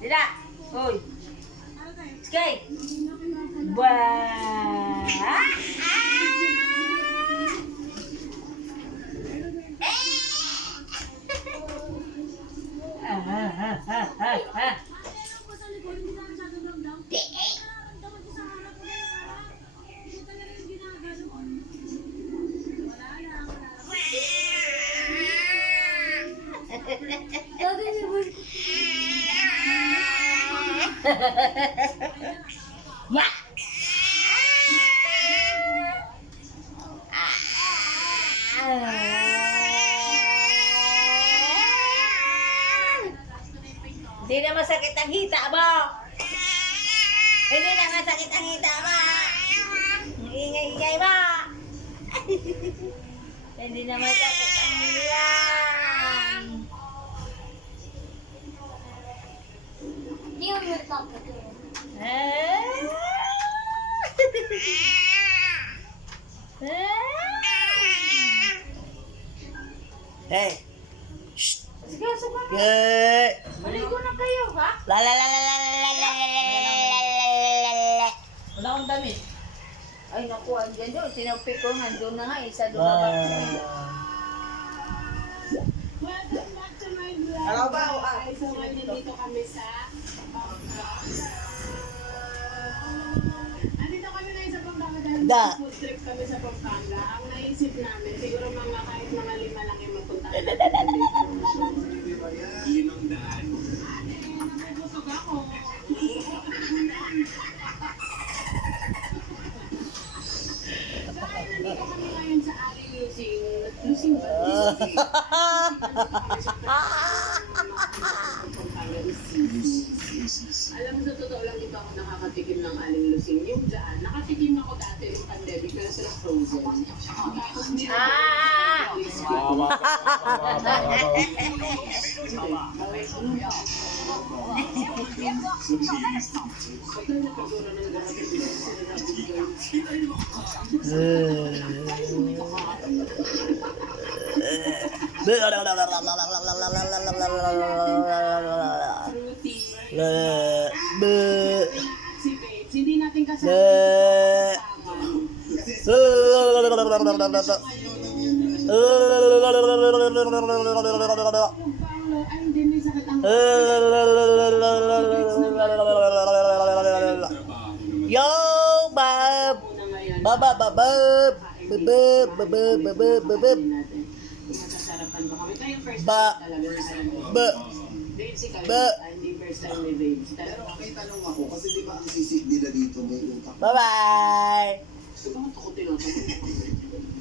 Dila. Hoy. Skay. Wah. Ya. Hindi na masakit ang hita mo. Hindi na masakit ang hita mo. Ang ingay-ingay mo. Hindi na masakit ang hita. Hindi mo magpapagod. Hey. Shh. Sige, sige. Good. Maligo na kayo, ha? La la la la la la la la la. Wala akong damit. Ay, naku, andyan doon. Sinapik ko, nandun na nga. Isa doon na ba? Welcome back to my vlog. Hello ba? So, nandito kami sa Andito kami na sa Pampanga dahil Da. food trip kami sa Pampanga. Ang naisip namin, siguro mga kahit mga 5 lang yung magpunta kami. Nabusog ako. Dahil nandito kami ngayon sa Aling Lusing. Lusing ba? Alam mo, sa totoo lang, di ba ako nakakatikim ng Aling Lusing? Yung dyan, nakatikim ako dati yung pandemic pero sila frozen. Tapos si Babes, hindi natin kasama. Ay, hindi, may sakit ang Yo, bab. na ngayon. Babababab. Babab, babab, babab, babab. Masasarapan ba kami? Tayo first Ba. time talaga sa alam. Ba. Babes, ikaw, Ba. hindi first time ni Babes. Pero May tanong ako, kasi di ba ang sisig nila dito may utak? Bye-bye. gusto ko ito ko tinatanong.